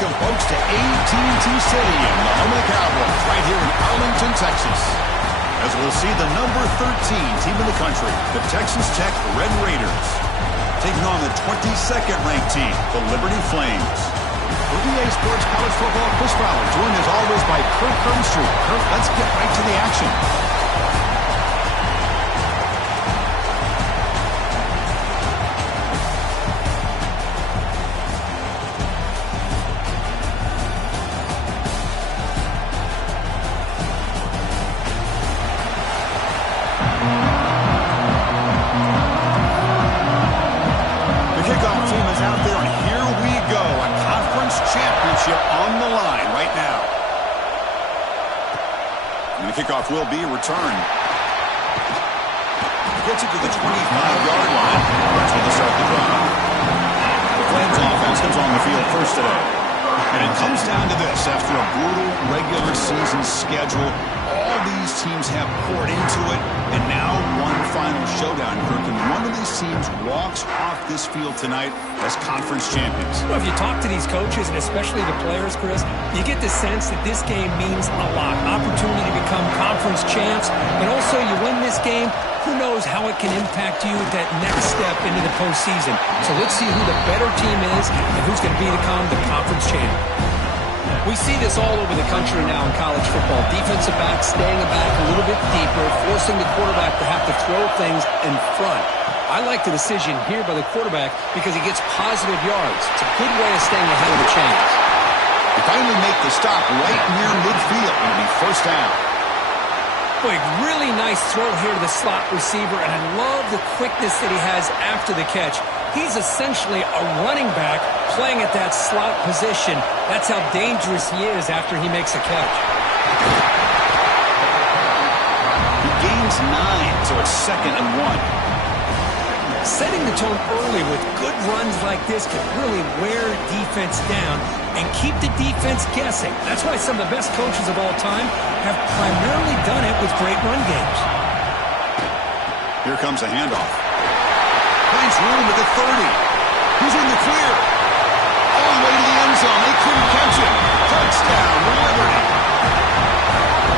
welcome folks to AT&T Stadium, the home of the Cowboys, right here in Arlington, Texas. As we'll see the number 13 team in the country, the Texas Tech Red Raiders, taking on the 22nd ranked team, the Liberty Flames. For EA Sports College Football, Chris Fowler, joined as always by Kurt Hermstreet. Kurt, let's get right to the action. Kickoff will be returned. Gets it to the 25-yard line. That's where they start the drive. The Flames offense comes on the field first today. And it comes down to this. After a brutal regular season schedule, all these teams have poured into it. And now one final showdown, Kirk. And one of these teams walks off this field tonight as conference champions. Well, if you talk to these coaches, and especially the players, Chris, you get the sense that this game means a lot. Opportunity to become conference champs. And also, you win this game, who knows how it can impact you at that next step into the postseason. So let's see who the better team is and who's going to become the conference champ. We see this all over the country now in college football. Defensive backs staying back a little bit deeper, forcing the quarterback to have to throw things in front. I like the decision here by the quarterback because he gets positive yards. It's a good way of staying ahead of the chains. They finally make the stop right near midfield. It'll be first down. Boy, really nice throw here to the slot receiver, and I love the quickness that he has after the catch. He's essentially a running back playing at that slot position. That's how dangerous he is after he makes a catch. He gains 9, so it's 2nd and 1. Setting the tone early with good runs like this can really wear defense down and keep the defense guessing. That's why some of the best coaches of all time have primarily done it with great run games. Here comes a handoff. Finds room at the 30. Who's in the clear? All the way to the end zone. They couldn't catch it. Touchdown, Liberty.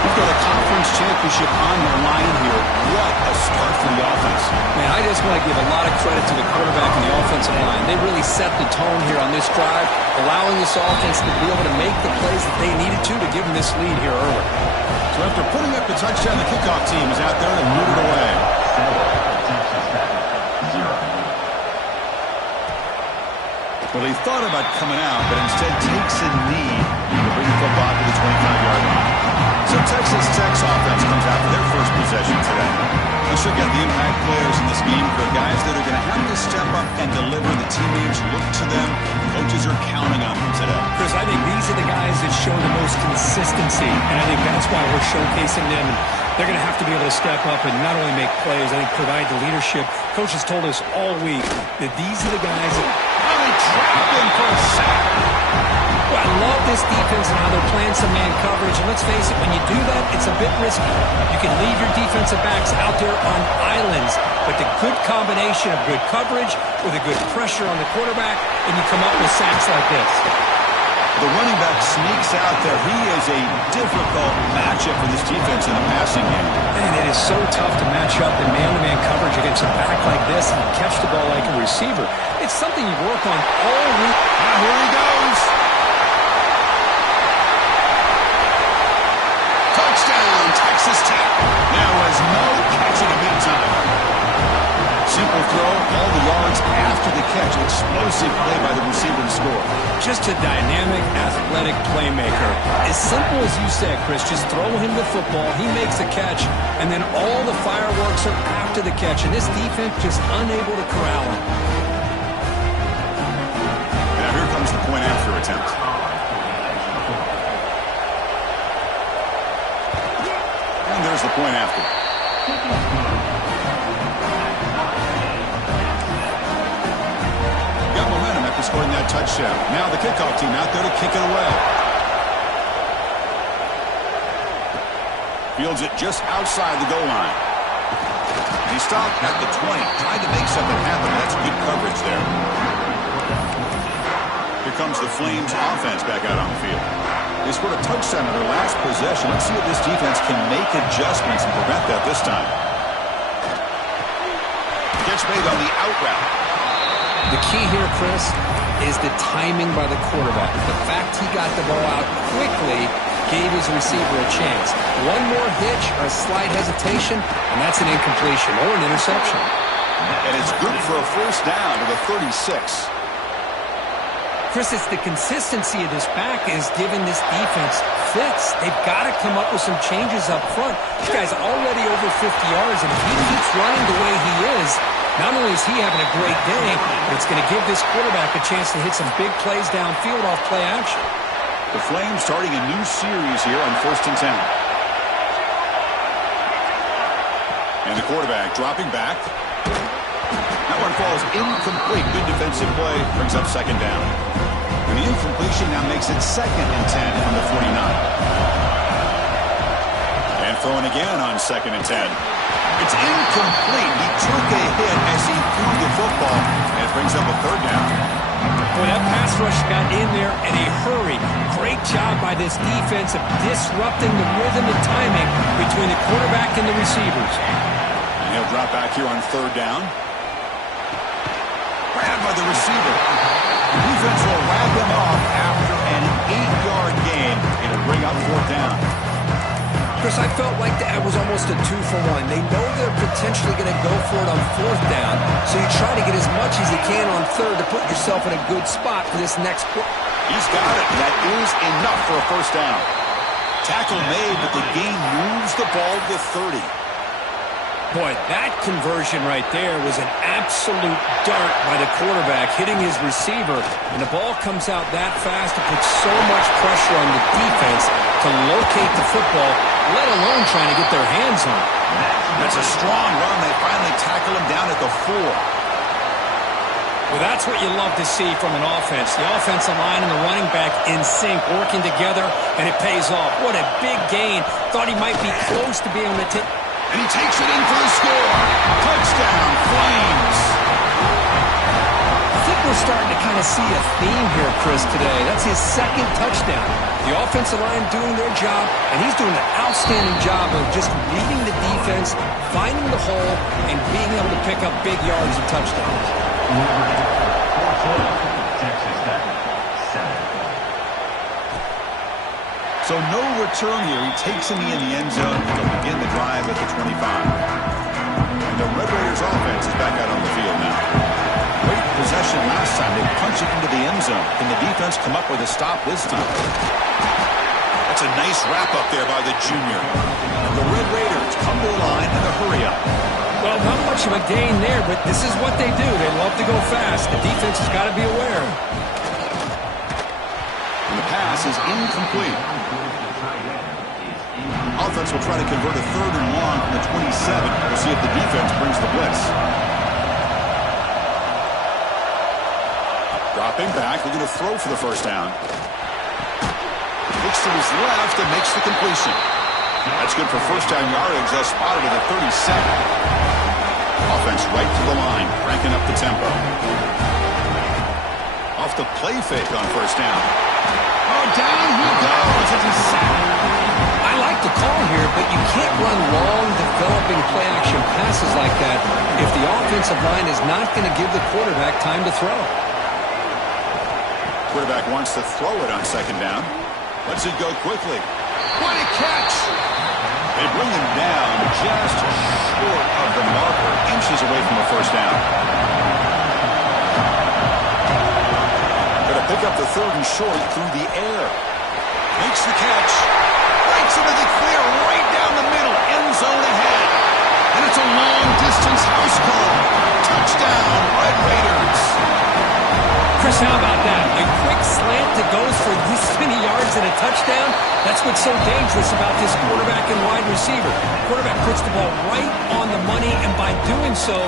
We've got a conference championship on the line here. What a start for the offense. Man, I just want to give a lot of credit to the quarterback and the offensive line. They really set the tone here on this drive, allowing this offense to be able to make the plays that they needed to give them this lead here early. So after putting up the touchdown, the kickoff team is out there to move it away. Well, he thought about coming out, but instead takes a knee to bring the football to the 25-yard line. So Texas Tech's offense comes out for their first possession today. Let's look at the impact players in this game. For guys that are going to have to step up and deliver. The teammates look to them. Coaches are counting on them today. Chris, I think these are the guys that show the most consistency, and I think that's why we're showcasing them. They're going to have to be able to step up and not only make plays, I think provide the leadership. Coach has told us all week that these are the guys that trapped him for a sack. Well, I love this defense and how they're playing some man coverage. And let's face it, when you do that, it's a bit risky. You can leave your defensive backs out there on islands, but the good combination of good coverage with a good pressure on the quarterback, and you come up with sacks like this. The running back sneaks out there. He is a difficult matchup for this defense in the passing game. And it is so tough to match up in man-to-man coverage against a back like this and catch the ball like a receiver. It's something you work on all week. Now here he goes. Touchdown, Texas Tech. There was no catching a big time. Simple throw, all the yards after the catch. Explosive play by the receiver to score. Just a dynamic, athletic playmaker. As simple as you said, Chris, just throw him the football, he makes a catch, and then all the fireworks are after the catch, and this defense just unable to corral him. Now here comes the point after attempt. And there's the point after. Scoring that touchdown. Now the kickoff team out there to kick it away. Fields it just outside the goal line. He stopped at the 20. Tried to make something happen. That's good coverage there. Here comes the Flames offense back out on the field. They scored a touchdown in their last possession. Let's see if this defense can make adjustments and prevent that this time. Catch made on the out route. The key here, Chris, is the timing by the quarterback. The fact he got the ball out quickly gave his receiver a chance. One more hitch or a slight hesitation, and that's an incompletion or an interception. And it's good for a first down to the 36. Chris, it's the consistency of this back is giving this defense fits. They've got to come up with some changes up front. This guy's already over 50 yards, and if he keeps running the way he is, not only is he having a great day, but it's going to give this quarterback a chance to hit some big plays downfield off play action. The Flames starting a new series here on 1st and 10. And the quarterback dropping back. That one falls incomplete. Good defensive play. Brings up 2nd down. And the incompletion now makes it 2nd and 10 from the 49. And throwing again on 2nd and 10. It's incomplete. He took a hit as he threw the football. And it brings up a 3rd down. Boy, that pass rush got in there in a hurry. Great job by this defense of disrupting the rhythm and timing between the quarterback and the receivers. And he'll drop back here on 3rd down. Grabbed by the receiver. The defense will wrap him off after an 8-yard gain. It'll bring up 4th down. Chris, I felt like that was almost a 2-for-1. They know they're potentially going to go for it on 4th down, so you try to get as much as you can on 3rd to put yourself in a good spot for this next quarter. He's got it. That is enough for a 1st down. Tackle made, but the gain moves the ball to the 30. Boy, that conversion right there was an absolute dart by the quarterback, hitting his receiver, and the ball comes out that fast. It puts so much pressure on the defense to locate the football, let alone trying to get their hands on it. That's a strong run. They finally tackle him down at the 4. Well, that's what you love to see from an offense. The offensive line and the running back in sync, working together, and it pays off. What a big gain. Thought he might be close to being able to take... And he takes it in for the score. Touchdown, Flames. I think we're starting to kind of see a theme here, Chris, today. That's his 2nd touchdown. The offensive line doing their job, and he's doing an outstanding job of just reading the defense, finding the hole, and being able to pick up big yards and touchdowns. So no return here. He takes him in the end zone to begin the drive at the 25. And the Red Raiders offense is back out on the field now. Great possession last time. They punch it into the end zone. Can the defense come up with a stop this time? That's a nice wrap-up there by the junior. And the Red Raiders come to the line in a hurry-up. Well, not much of a gain there, but this is what they do. They love to go fast. The defense has got to be aware. And the pass is incomplete. Offense will try to convert a 3rd and long from the 27. We'll see if the defense brings the blitz. Dropping back, looking to throw for the 1st down. Looks to his left and makes the completion. That's good for 1st down yardage. That's spotted at the 37. Offense right to the line, cranking up the tempo. Off the play fake on 1st down. Oh, down he goes. It's a sack. I like the call here, but you can't run long, developing play-action passes like that if the offensive line is not going to give the quarterback time to throw. Quarterback wants to throw it on 2nd down. Lets it go quickly. What a catch! They bring him down just short of the marker, inches away from a 1st down. Going to pick up the 3rd and short through the air. Makes the catch. Breaks into the clear right down the middle. End zone ahead. And it's a long-distance house call. Touchdown, Red Raiders. Chris, how about that? A quick slant that goes for this many yards and a touchdown. That's what's so dangerous about this quarterback and wide receiver. Quarterback puts the ball right on the money, and by doing so,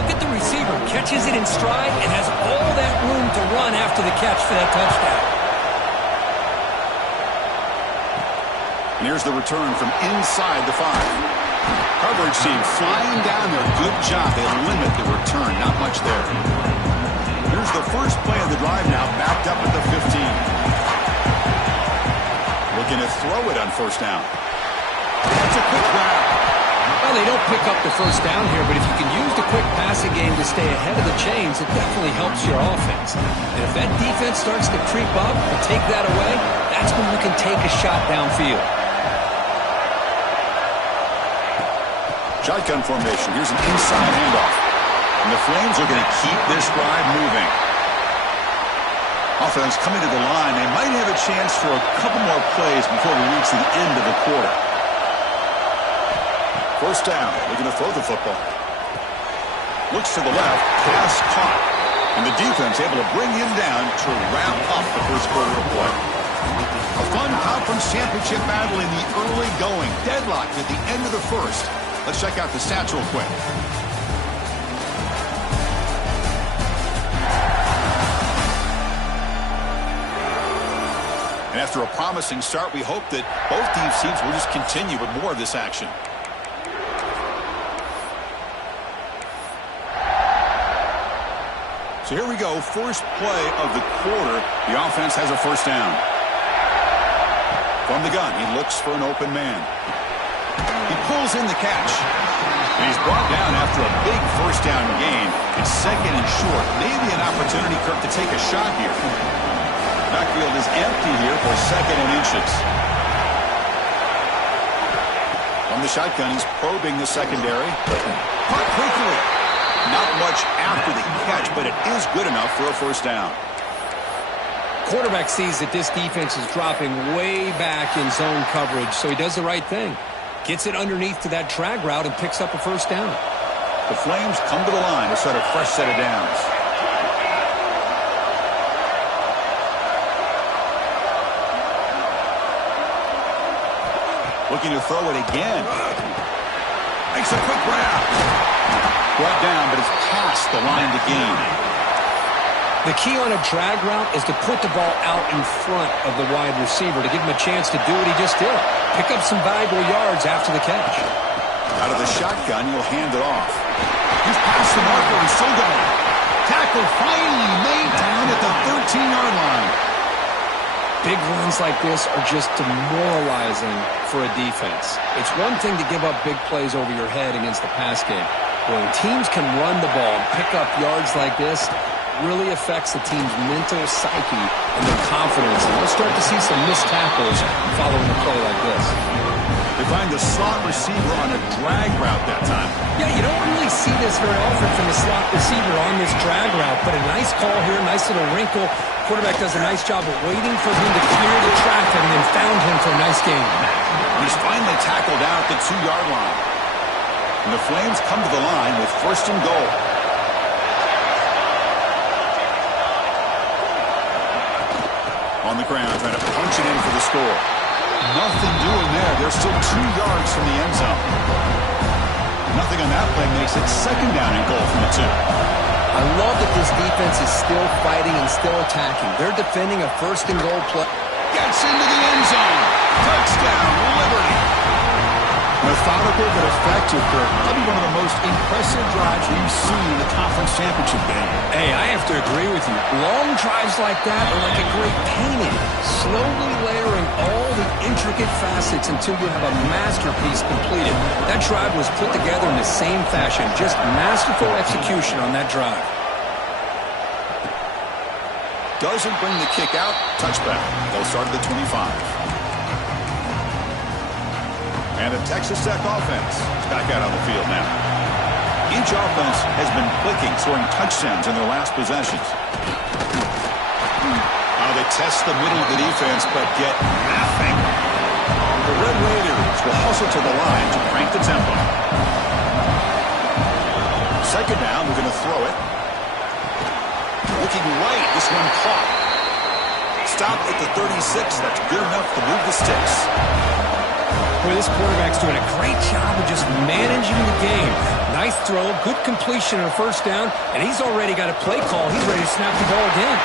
look at the receiver. Catches it in stride and has all that room to run after the catch for that touchdown. And here's the return from inside the 5. Coverage team flying down there. Good job. They limit the return. Not much there. Here's the first play of the drive now, backed up at the 15. Looking to throw it on first down. That's a quick grab. Well, they don't pick up the first down here, but if you can use the quick passing game to stay ahead of the chains, it definitely helps your offense. And if that defense starts to creep up and take that away, that's when you can take a shot downfield. Shotgun formation. Here's an inside handoff. And the Flames are going to keep this drive moving. Offense coming to the line. They might have a chance for a couple more plays before we reach the end of the quarter. First down. They're going to throw the football. Looks to the left. Pass caught. And the defense able to bring him down to wrap up the first quarter of play. A fun conference championship battle in the early going. Deadlocked at the end of the first. Let's check out the stats real quick. And after a promising start, we hope that both these teams will just continue with more of this action. So here we go, first play of the quarter. The offense has a first down. From the gun, he looks for an open man. He pulls in the catch. And he's brought down after a big first down gain. It's second and short. Maybe an opportunity, Kirk, to take a shot here. Backfield is empty here for second and inches. From the shotgun, he's probing the secondary. Caught quickly. Not much after the catch, but it is good enough for a first down. Quarterback sees that this defense is dropping way back in zone coverage, so he does the right thing. Gets it underneath to that drag route and picks up a first down. The Flames come to the line to start a fresh set of downs. Looking to throw it again. Makes a quick grab. Brought down, but it's past the line to gain. The key on a drag route is to put the ball out in front of the wide receiver to give him a chance to do what he just did. Pick up some valuable yards after the catch. Out of the shotgun, he'll hand it off. He's past the marker and still going. Tackle finally made down at the 13-yard line. Big runs like this are just demoralizing for a defense. It's one thing to give up big plays over your head against the pass game. When teams can run the ball and pick up yards like this, really affects the team's mental psyche and their confidence. And we'll start to see some missed tackles following a play like this. They find the slot receiver on a drag route that time. Yeah, you don't really see this very often from the slot receiver on this drag route, but a nice call here, nice little wrinkle. Quarterback does a nice job of waiting for him to clear the traffic and then found him for a nice gain. He's finally tackled down at the 2-yard line. And the Flames come to the line with first and goal. On the ground, trying to punch it in for the score. Nothing doing there. They're still 2 yards from the end zone. Nothing on that play makes it second down and goal from the 2. I love that this defense is still fighting and still attacking. They're defending a first and goal play. Gets into the end zone. Touchdown, Liberty. Methodical but effective, Kirk. Probably one of the most impressive drives we've seen in the conference championship game. Hey, I have to agree with you. Long drives like that are like a great painting. Slowly layering all the intricate facets until you have a masterpiece completed. That drive was put together in the same fashion. Just masterful execution on that drive. Doesn't bring the kick out. Touchback. They'll start at the 25. And a Texas Tech offense is back out on the field now. Each offense has been clicking, scoring touchdowns in their last possessions. Now they test the middle of the defense, but get nothing. The Red Raiders will hustle to the line to crank the tempo. Second down, we're going to throw it. Looking right, this one caught. Stop at the 36. That's good enough to move the sticks. Boy, this quarterback's doing a great job of just managing the game. Nice throw, good completion on a first down, and he's already got a play call. He's ready to snap the ball again.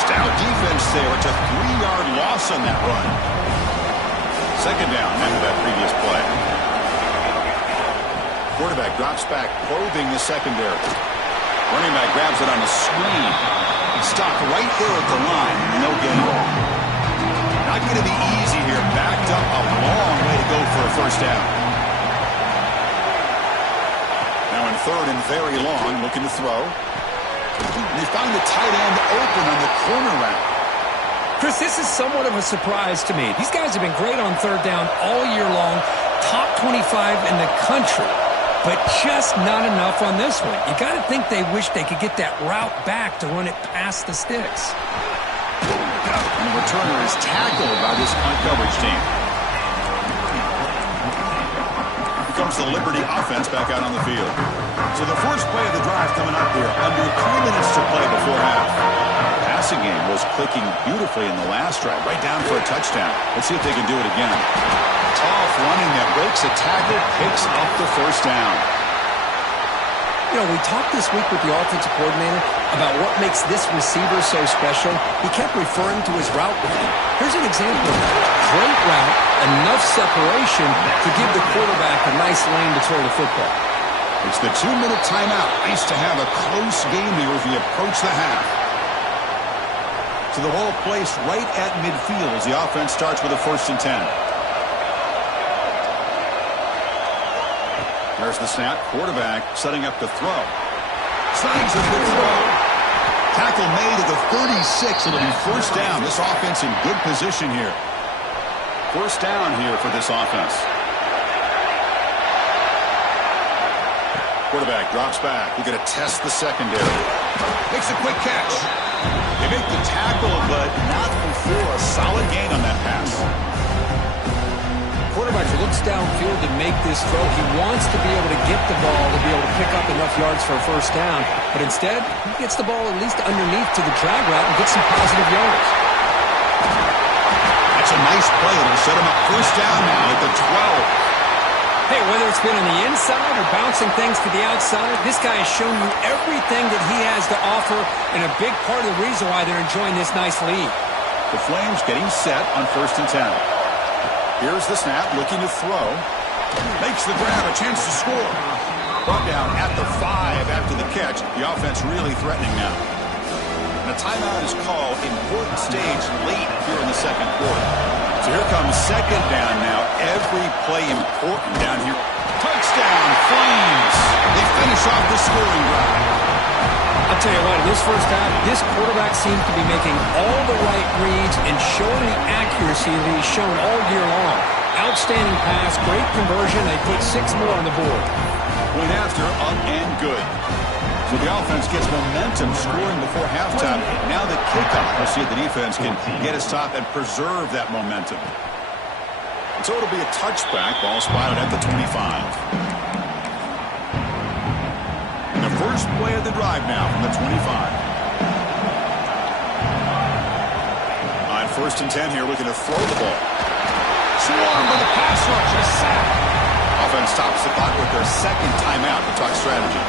Stout defense there. It's a 3-yard loss on that run. Second down after that previous play. Quarterback drops back, probing the secondary. Running back grabs it on a screen. Stopped right there at the line. No gain. Not going to be easy here. Backed up a long way to go for a first down. Now in third and very long, looking to throw. And they find the tight end open on the corner route. Chris, this is somewhat of a surprise to me. These guys have been great on third down all year long. Top 25 in the country. But just not enough on this one. You got to think they wish they could get that route back to run it past the sticks. And the returner is tackled by this punt coverage team. Here comes the Liberty offense back out on the field. So the first play of the drive coming up here. Under 3 minutes to play before half. The passing game was clicking beautifully in the last drive. Right down for a touchdown. Let's see if they can do it again. Tough running that breaks a tackle, picks up the first down. You know, we talked this week with the offensive coordinator about what makes this receiver so special. He kept referring to his route running. Here's an example of that. Great route, enough separation to give the quarterback a nice lane to throw the football. It's the 2-minute timeout. Nice to have a close game here as we approach the half. So the ball placed right at midfield as the offense starts with a 1st and 10. There's the snap. Quarterback setting up to throw. Slides a good throw. Tackle made at the 36. It'll be first down. This offense in good position here. First down here for this offense. Quarterback drops back. We're going to test the secondary. Makes a quick catch. They make the tackle, but not before a solid gain on that pass. Quarterback looks downfield to make this throw. He wants to be able to get the ball to be able to pick up enough yards for a first down. But instead, he gets the ball at least underneath to the drag route and gets some positive yards. That's a nice play. It'll set him up first down now at the 12. Hey, whether it's been on the inside or bouncing things to the outside, this guy has shown you everything that he has to offer and a big part of the reason why they're enjoying this nice lead. The Flames getting set on 1st and 10. Here's the snap, looking to throw. Makes the grab, a chance to score. Brought down at the 5 after the catch. The offense really threatening now. And a timeout is called. Important stage late here in the second quarter. So here comes second down now. Every play important down here. Touchdown, Flames. They finish off the scoring drive. I'll tell you what, in this first half, this quarterback seems to be making all the right reads and showing the accuracy that he's shown all year long. Outstanding pass, great conversion. They put 6 more on the board. Point after, up and good. So the offense gets momentum scoring before halftime. Now the kickoff. We'll see if the defense can get a stop and preserve that momentum. And so it'll be a touchback. Ball spotted at the 25. And the first play of the drive now from the 25. On 1st and 10 here, looking to throw the ball. Swarmed by the pass rush, a sack. Offense stops the clock with their second timeout to talk strategy.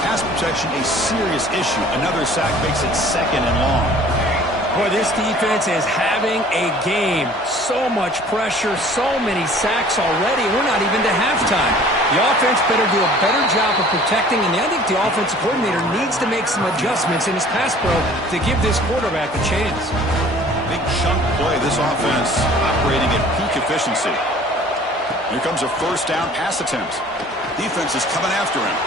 Pass protection, a serious issue. Another sack makes it 2nd and long. Boy, this defense is having a game. So much pressure, so many sacks already. We're not even to halftime. The offense better do a better job of protecting, and I think the offensive coordinator needs to make some adjustments in his pass pro to give this quarterback a chance. Big chunk play. This offense operating at peak efficiency. Here comes a first down pass attempt. Defense is coming after him.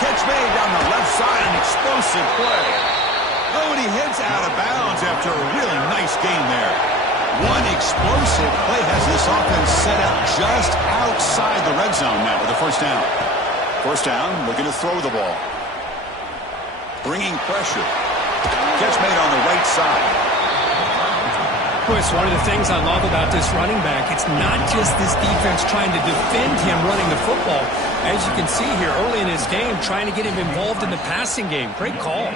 Catch made down the left side, an explosive play. Oh, and he heads out of bounds after a really nice game there. One explosive play has this offense set up just outside the red zone now with a first down. First down, looking to throw the ball. Bringing pressure. Catch made on the right side. Boy, it's one of the things I love about this running back. It's not just this defense trying to defend him running the football. As you can see here early in his game, trying to get him involved in the passing game. Great call.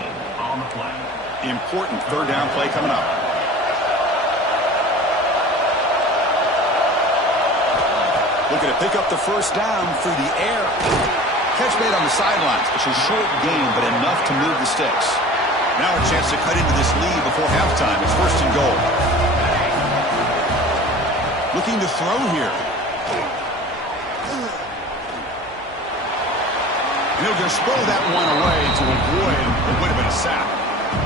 Important third down play coming up. Looking to pick up the first down through the air. Catch made on the sidelines. It's a short gain, but enough to move the sticks. Now a chance to cut into this lead before halftime. It's 1st and goal. Looking to throw here. And he'll just throw that one away to avoid what would have been a sack.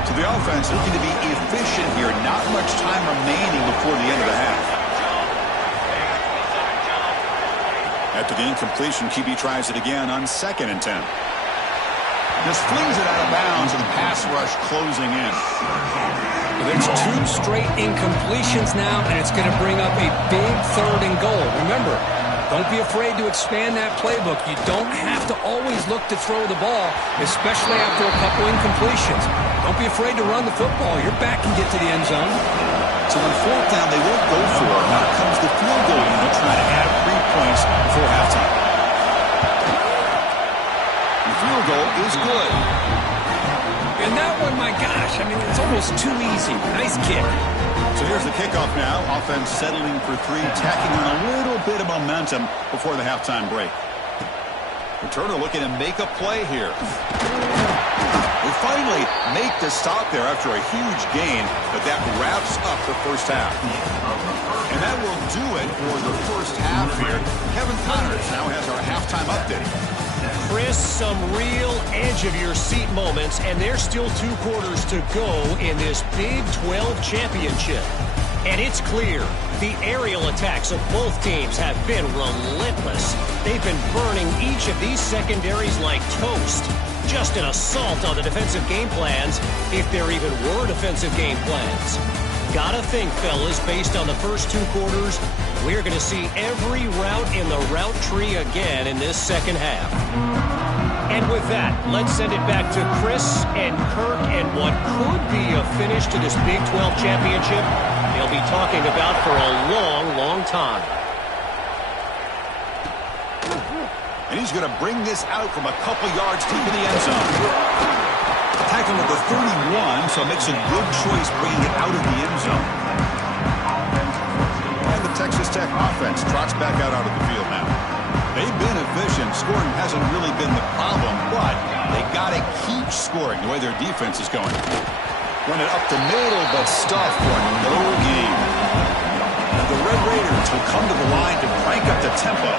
So the offense looking to be efficient here. Not much time remaining before the end of the half. After the incompletion, QB tries it again on 2nd and 10. Just flings it out of bounds, and the pass rush closing in. There's 2 straight incompletions now, and it's going to bring up a big 3rd and goal. Remember, don't be afraid to expand that playbook. You don't have to always look to throw the ball, especially after a couple incompletions. Don't be afraid to run the football. Your back can get to the end zone. So on 4th down, they won't go for it. Now comes the field goal unit trying to add 3 points before halftime. The field goal is good. And that one, my gosh, I mean, it's almost too easy. Nice kick. So here's the kickoff now. Offense settling for 3, tacking on a little bit of momentum before the halftime break. Returner looking to make a play here. They finally make the stop there after a huge gain, but that wraps up the first half. And that will do it for the first half here. Kevin Connors now has our halftime update. Chris, some real edge-of-your-seat moments, and there's still 2 quarters to go in this Big 12 championship. And it's clear, the aerial attacks of both teams have been relentless. They've been burning each of these secondaries like toast. Just an assault on the defensive game plans, if there even were defensive game plans. Gotta think, fellas, based on the first 2 quarters, we're going to see every route in the route tree again in this second half. And with that, let's send it back to Chris and Kirk and what could be a finish to this Big 12 championship they'll be talking about for a long, long time. And he's going to bring this out from a couple yards deep in the end zone. Tackle number 31, so makes a good choice bringing it out of the end zone. And the Texas Tech offense trots back out onto the field now. They've been efficient. Scoring hasn't really been the problem, but they got to keep scoring the way their defense is going. Run it up the middle, but stuffed for no gain. And the Red Raiders will come to the line to crank up the tempo.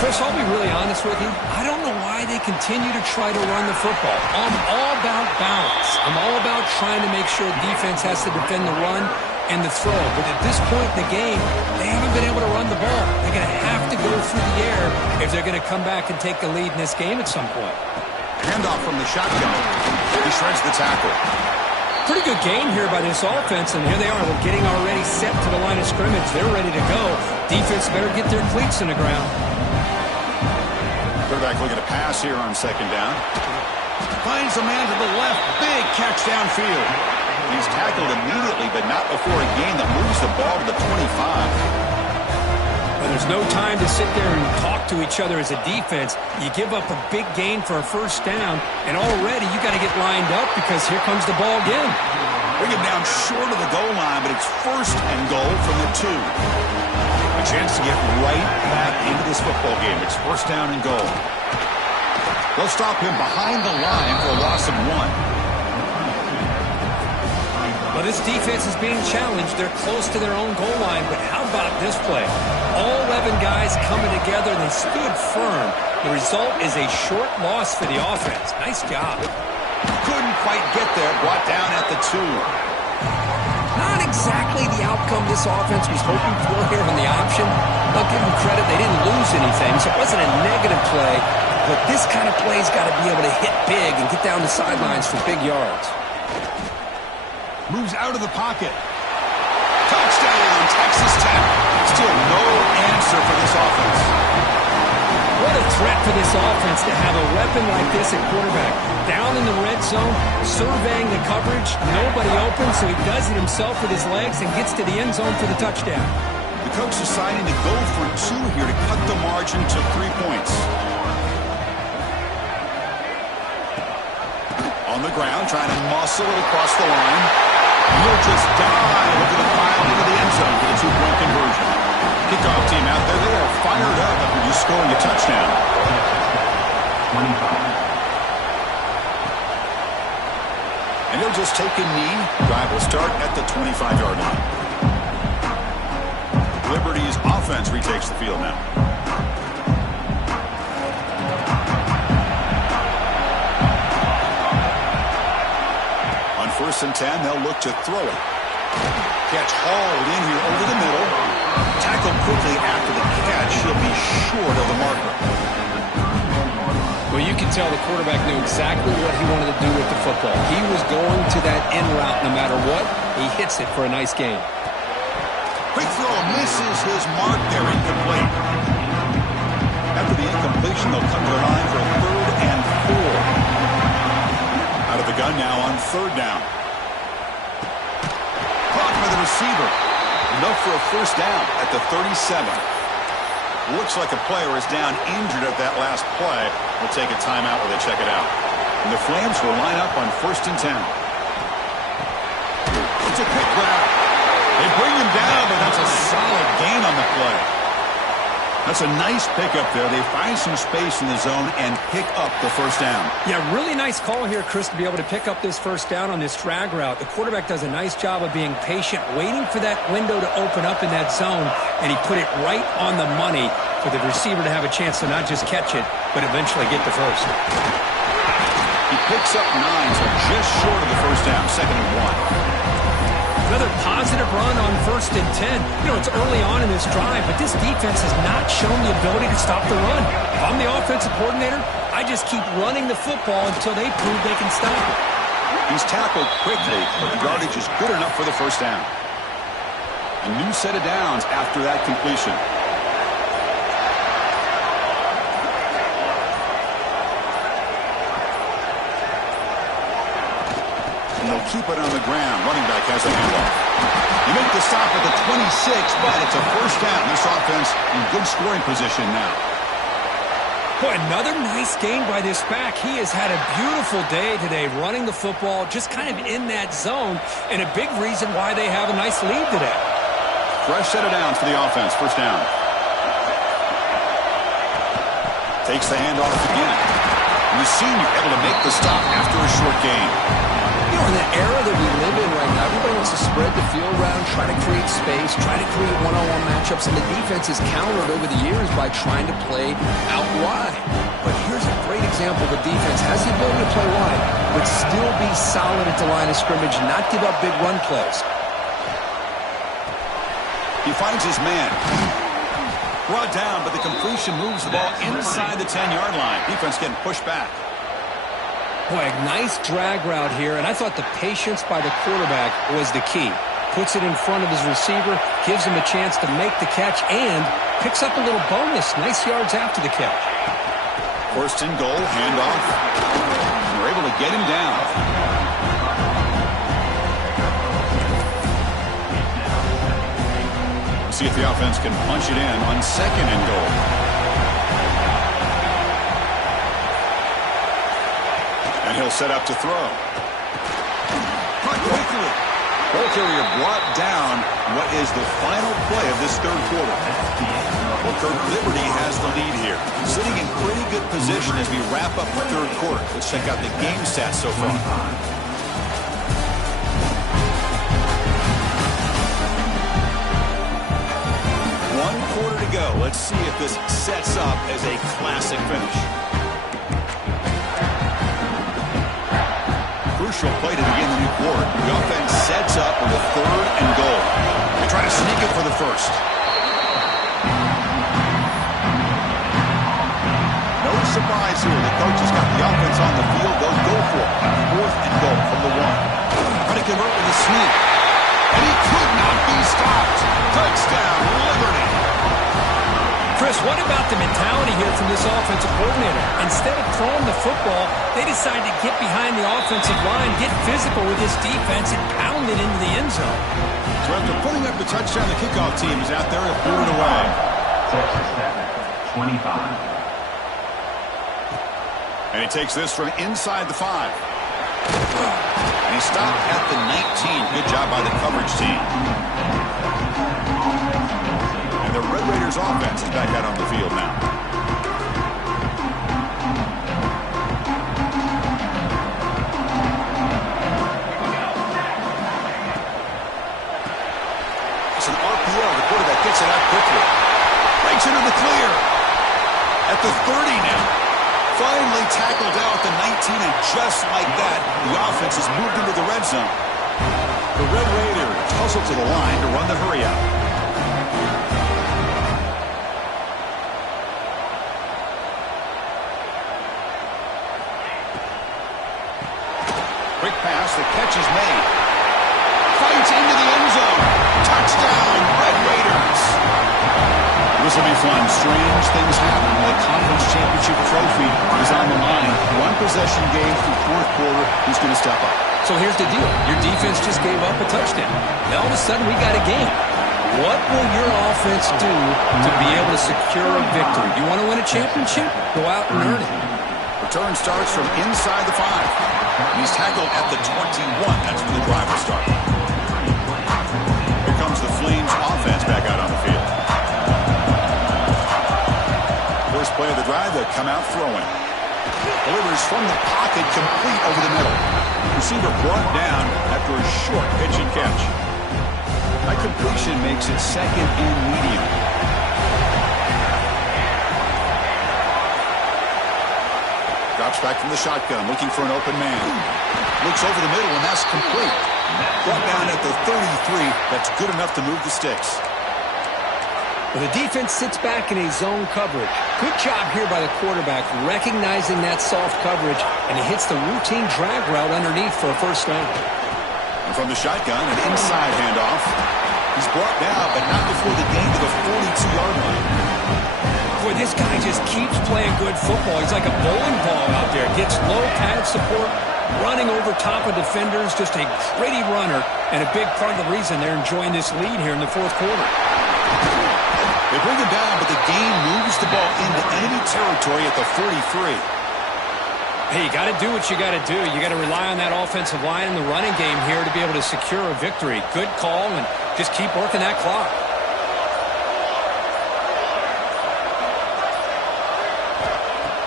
Chris, I'll be really honest with you. I don't know why they continue to try to run the football. I'm all about balance. I'm all about trying to make sure defense has to defend the run and the throw. But at this point in the game, they haven't been able to run the ball. They're going to have to go through the air if they're going to come back and take the lead in this game at some point. Handoff from the shotgun. He shreds the tackle. Pretty good game here by this offense, and here they are. We're getting already set to the line of scrimmage. They're ready to go. Defense better get their cleats in the ground. Quarterback looking to pass here on 2nd down. Finds a man to the left. Big catch downfield. He's tackled immediately, but not before a gain that moves the ball to the 25. Well, there's no time to sit there and talk to each other as a defense. You give up a big gain for a 1st down, and already you got to get lined up because here comes the ball again. Bring him down short of the goal line, but it's 1st and goal from the 2. A chance to get right back into this football game. It's 1st down and goal. They'll stop him behind the line for a loss of 1. Well, this defense is being challenged. They're close to their own goal line, but how about this play? All 11 guys coming together, and they stood firm. The result is a short loss for the offense. Nice job. Couldn't quite get there. Brought down at the 2. Not exactly the outcome this offense was hoping for here on the option. I'll give them credit. They didn't lose anything, so it wasn't a negative play. But this kind of play's got to be able to hit big and get down the sidelines for big yards. Moves out of the pocket. Touchdown, Texas Tech. Still no answer for this offense. What a threat for this offense to have a weapon like this at quarterback. Down in the red zone, surveying the coverage, nobody open, so he does it himself with his legs and gets to the end zone for the touchdown. The coach deciding to go for 2 here to cut the margin to 3 points. On the ground, trying to muscle it across the line. He'll just dive over the pile into the end zone for the 2-point conversion. Kickoff team out there, they are fired up after just scoring a touchdown. 25. And he'll just take a knee. Drive will start at the 25-yard line. Liberty's offense retakes the field now. 1st and 10. They'll look to throw it. Catch hauled in here over the middle. Tackled quickly after the catch. He'll be short of the marker. Well, you can tell the quarterback knew exactly what he wanted to do with the football. He was going to that in route no matter what. He hits it for a nice gain. Quick throw misses his mark there, incomplete. After the incompletion, they'll come to the line for a 3rd and 4. Out of the gun now on 3rd down. Caught by the receiver. Enough for a 1st down at the 37. Looks like a player is down injured at that last play. We'll take a timeout while they check it out. And the Flames will line up on 1st and 10. It's a quick grab. They bring him down, but that's a solid gain on the play. That's a nice pickup there. They find some space in the zone and pick up the 1st down. Yeah, really nice call here, Chris, to be able to pick up this 1st down on this drag route. The quarterback does a nice job of being patient, waiting for that window to open up in that zone, and he put it right on the money for the receiver to have a chance to not just catch it, but eventually get the 1st. He picks up 9, so just short of the 1st down, 2nd and 1. Another positive run on 1st and 10. You know, it's early on in this drive, but this defense has not shown the ability to stop the run. If I'm the offensive coordinator, I just keep running the football until they prove they can stop it. He's tackled quickly, but the yardage is good enough for the 1st down. A new set of downs after that completion. And they'll keep it on the ground. Running back has the handoff. You make the stop at the 26, but it's a 1st down. This offense in good scoring position now. Boy, another nice gain by this back. He has had a beautiful day today running the football, just kind of in that zone, and a big reason why they have a nice lead today. Fresh set of downs for the offense. 1st down. Takes the handoff again. And the senior able to make the stop after a short gain. You know, in the era that we live in right now, everybody wants to spread the field around, try to create space, try to create one-on-one matchups, and the defense is countered over the years by trying to play out wide. But here's a great example of a defense has the ability to play wide, but still be solid at the line of scrimmage, not give up big run plays. He finds his man. Brought down, but the completion moves the ball inside the 10-yard line. Defense getting pushed back. Boy, a nice drag route here, and I thought the patience by the quarterback was the key. Puts it in front of his receiver, gives him a chance to make the catch, and picks up a little bonus. Nice yards after the catch. 1st and goal, handoff. They're able to get him down. We'll see if the offense can punch it in on 2nd and goal. And he'll set up to throw. Caught quickly. Ball carrier brought down. What is the final play of this 3rd quarter? Well, Kirk, Liberty has the lead here. Sitting in pretty good position as we wrap up the 3rd quarter. Let's check out the game stats so far. One quarter to go. Let's see if this sets up as a classic finish. Crucial play to begin the new quarter. The offense sets up with a 3rd and goal. They try to sneak it for the 1st. No surprise here. The coach has got the offense on the field. They'll go for it. 4th and goal from the 1. Trying to convert with a sneak. And he could not be stopped. Touchdown, Liberty. Chris, what about the mentality here from this offensive coordinator? Instead of throwing the football, they decide to get behind the offensive line, get physical with this defense, and pound it into the end zone. So after putting up the touchdown, the kickoff team is out there to put it away. 25. And he takes this from inside the 5. And he stopped at the 19. Good job by the coverage team. And the Red Raiders offense is back out on the field now. It's an RPO. The quarterback gets it out quickly. Breaks into the clear. At the 30 now. Finally tackled out at the 19, and just like that, the offense has moved into the red zone. The Red Raiders hustle to the line to run the hurry out. Quick pass, the catch is made. Fights into the end zone. Touchdown, Red Raiders. This will be fun. Strange things happen. The conference championship trophy is on the line. One possession game through fourth quarter. Who's going to step up? So here's the deal. Your defense just gave up a touchdown. Now all of a sudden we got a game. What will your offense do to be able to secure a victory? You want to win a championship? Go out and earn it. Return starts from inside the 5. He's tackled at the 21. That's where the drive will start. Here comes the Flames offense back out on the field. First play of the drive, they come out throwing. Delivers from the pocket, complete over the middle. Receiver brought down after a short pitch and catch. That completion makes it second and medium. Drops back from the shotgun, looking for an open man. Looks over the middle, and that's complete. Brought down at the 33. That's good enough to move the sticks. Well, the defense sits back in a zone coverage. Good job here by the quarterback, recognizing that soft coverage, and he hits the routine drag route underneath for a first down. And from the shotgun, an inside handoff. He's brought down, but not before the gain to the 42-yard line. Boy, this guy just keeps playing good football. He's like a bowling ball out there. Gets low pad support, running over top of defenders. Just a gritty runner, and a big part of the reason they're enjoying this lead here in the fourth quarter. They bring him down, but the game moves the ball into enemy territory at the 43. Hey, you got to do what you got to do. You got to rely on that offensive line in the running game here to be able to secure a victory. Good call, and just keep working that clock.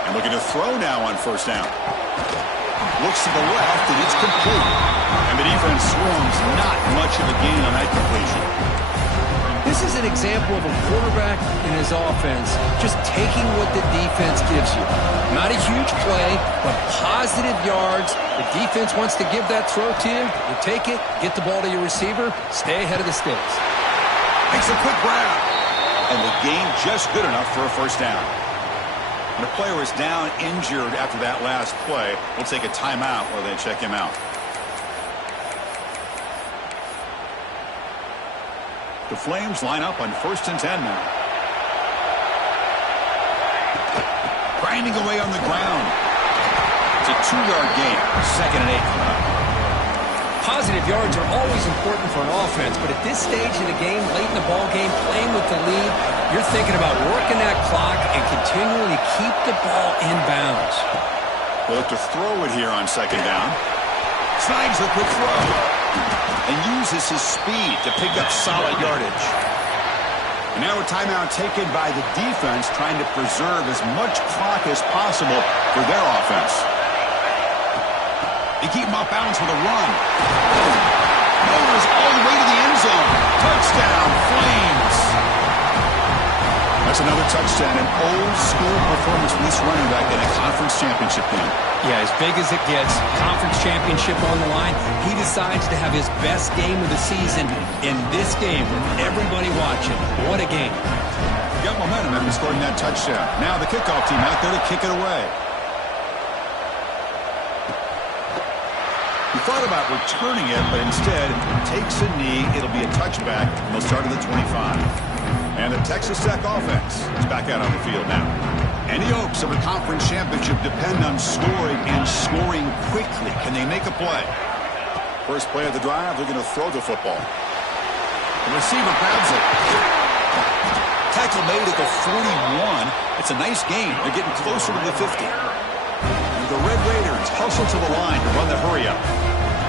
And looking to throw now on first down. Looks to the left, and it's complete. And the defense swarms. Not much of a gain on that completion. This is an example of a quarterback and his offense just taking what the defense gives you. Not a huge play, but positive yards. The defense wants to give that throw to you. You take it, get the ball to your receiver, stay ahead of the sticks. Makes a quick grab. And the gain just good enough for a first down. And the player is down injured after that last play. We'll take a timeout while they check him out. The Flames line up on 1st and 10 now. Grinding away on the ground. It's a 2-yard gain. 2nd and 8 coming up. Positive yards are always important for an offense, but at this stage of the game, late in the ball game, playing with the lead, you're thinking about working that clock and continuing to keep the ball in bounds. They'll look to throw it here on 2nd down. Snags the quick throw. And uses his speed to pick up solid yardage. And now a timeout taken by the defense, trying to preserve as much clock as possible for their offense. They keep him off balance with a run. Motors all the way to the end zone. Touchdown, Flames. That's another touchdown, an old-school performance from this running back in a conference championship game. Yeah, as big as it gets, conference championship on the line, he decides to have his best game of the season in this game with everybody watching. What a game. Got momentum after scoring that touchdown. Now the kickoff team out there to kick it away. He thought about returning it, but instead takes a knee. It'll be a touchback, and they'll start at the 25. And the Texas Tech offense is back out on the field now. Any hopes of a conference championship depend on scoring and scoring quickly. Can they make a play? First play of the drive, they're going to throw the football. The receiver grabs it. Tackle made at the 41. It's a nice game. They're getting closer to the 50. And the Red Raiders hustle to the line to run the hurry up.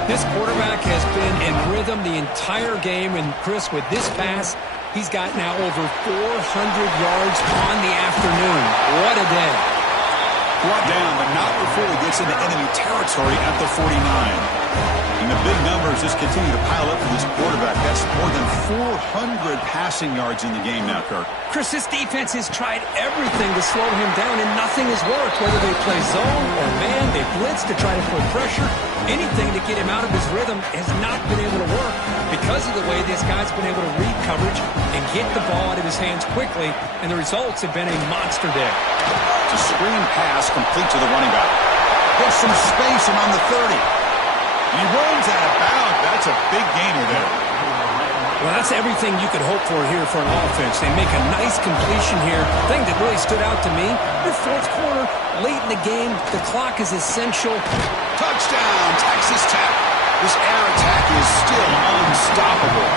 This quarterback has been in rhythm the entire game, and Chris, with this pass, he's got now over 400 yards on the afternoon. What a day. Brought down, but not before he gets into enemy territory at the 49. And the big numbers just continue to pile up for this quarterback. That's more than 400 passing yards in the game now, Kirk. Chris, this defense has tried everything to slow him down, and nothing has worked. Whether they play zone or man, they blitz to try to put pressure. Anything to get him out of his rhythm has not been able to work because of the way this guy's been able to read coverage and get the ball out of his hands quickly, and the results have been a monster day. It's a screen pass complete to the running back. There's some space around the 30. He runs out of bounds. That's a big gainer there. Well, that's everything you could hope for here for an offense. They make a nice completion here. The thing that really stood out to me, the fourth quarter, late in the game, the clock is essential. Touchdown, Texas Tech. This air attack is still unstoppable.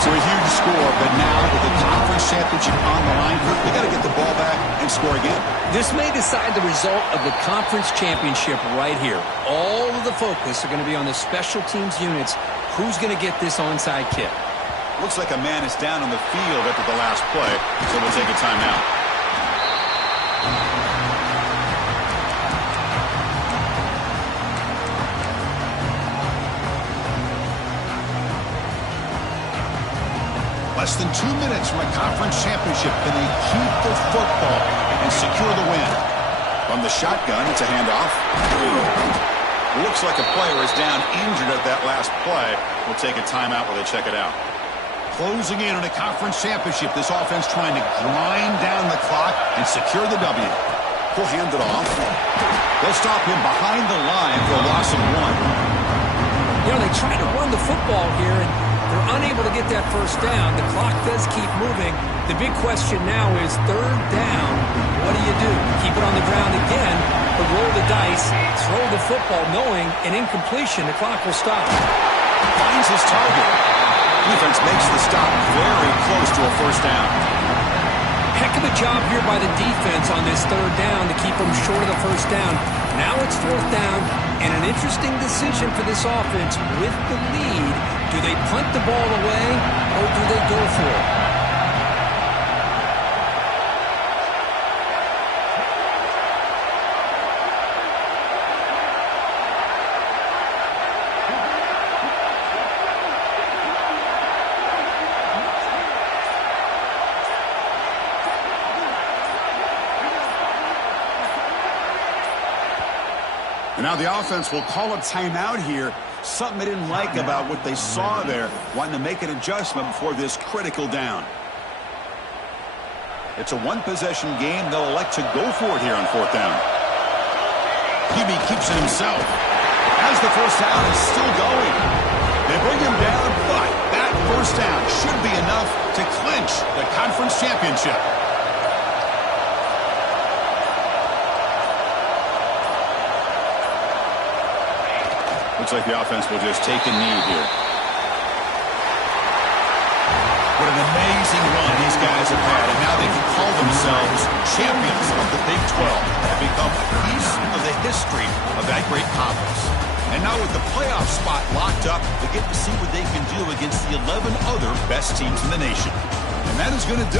So a huge score, but now with the conference championship on the line, they got to get the ball back and score again. This may decide the result of the conference championship right here. All of the focus are going to be on the special teams units. Who's going to get this onside kick? Looks like a man is down on the field after the last play, so we'll take a timeout. Less than 2 minutes from a conference championship. Can they keep the football and secure the win? From the shotgun, it's a handoff. Looks like a player is down injured at that last play. We'll take a timeout while they check it out. Closing in on a conference championship. This offense trying to grind down the clock and secure the W. He'll hand it off. They'll stop him behind the line for a loss of 1. You know, they try to run the football here, and they're unable to get that first down. The clock does keep moving. The big question now is third down. What do? Keep it on the ground again, or roll the dice, throw the football, knowing an incompletion, the clock will stop. Finds his target. Defense makes the stop very close to a first down. Heck of a job here by the defense on this third down to keep them short of the first down. Now it's fourth down, and an interesting decision for this offense with the lead. Do they punt the ball away, or do they go for it? And now the offense will call a timeout here. Something they didn't like about what they saw there. Wanting to make an adjustment before this critical down. It's a one-possession game. They'll elect to go for it here on fourth down. QB keeps it himself. As the first down is still going. They bring him down, but that first down should be enough to clinch the conference championship. Looks like the offense will just take a knee here. What an amazing run these guys have had, and now they can call themselves champions of the Big 12 and become a piece of the history of that great conference. And now with the playoff spot locked up, they get to see what they can do against the 11 other best teams in the nation. And that is going to do